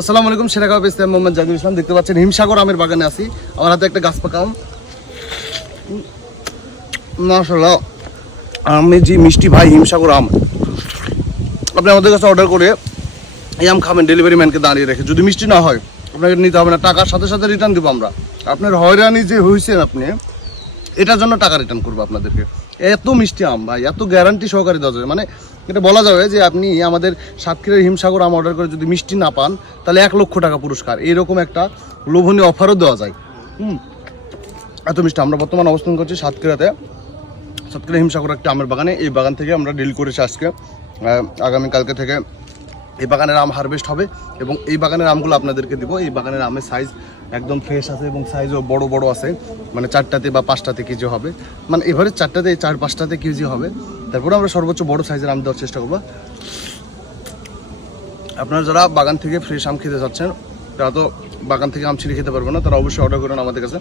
আসসালামু আলাইকুম, সেরাগাঁও পেস্তে আমি মোহাম্মদ জাহিদুল ইসলাম। দেখতে পাচ্ছেন হিমসাগর আমের বাগানে আছি। আমার হাতে একটা গাছ পাকা আম। মাশাআল্লাহ, আমি যে মিষ্টি ভাই হিমসাগর আম। আপনি আমাদের কাছে অর্ডার করে এই আম খাবেন ডেলিভারি ম্যানকে দাঁড়িয়ে রেখে। যদি মিষ্টি না হয় আপনাকে নিতে হবে না, টাকার সাথে সাথে রিটার্ন দেবো আমরা। আপনার হয়রানি যে হয়েছেন আপনি, এটার জন্য টাকা রিটার্ন করবো আপনাদেরকে। এত মিষ্টি আম ভাই, এত গ্যারান্টি সহকারে দেওয়া যাবে, মানে এটা বলা যাবে যে আপনি আমাদের সাতক্ষীরার হিমসাগর আম অর্ডার করে যদি মিষ্টি না পান তাহলে 1 লক্ষ টাকা পুরস্কার, এরকম একটা লোভনীয় অফারও দেওয়া যায়। এত মিষ্টি। আমরা বর্তমানে অবস্থান করছি সাতক্ষীরাতে, সাতক্ষীরা হিমসাগর একটা আমের বাগানে। এই বাগান থেকে আমরা ডিল করেছি আজকে। আগামীকালকে থেকে এই বাগানের আম হারভেস্ট হবে এবং এই বাগানের আমগুলো আপনাদেরকে দিব। এই বাগানের আমের সাইজ একদম ফ্রেশ আছে এবং সাইজও বড় বড় আছে, মানে 4টাতে বা 5টাতে কেজি হবে, মানে এভাবে 4টাতে 4-5টাতে কেজি হবে। তারপরে আমরা সর্বোচ্চ বড় সাইজের আম দেওয়ার চেষ্টা করবো। আপনারা যারা বাগান থেকে ফ্রেশ আম খেতে চাচ্ছেন, তারা তো বাগান থেকে আম ছিঁড়ে খেতে পারবে না, তারা অবশ্যই অর্ডার করুন আমাদের কাছে।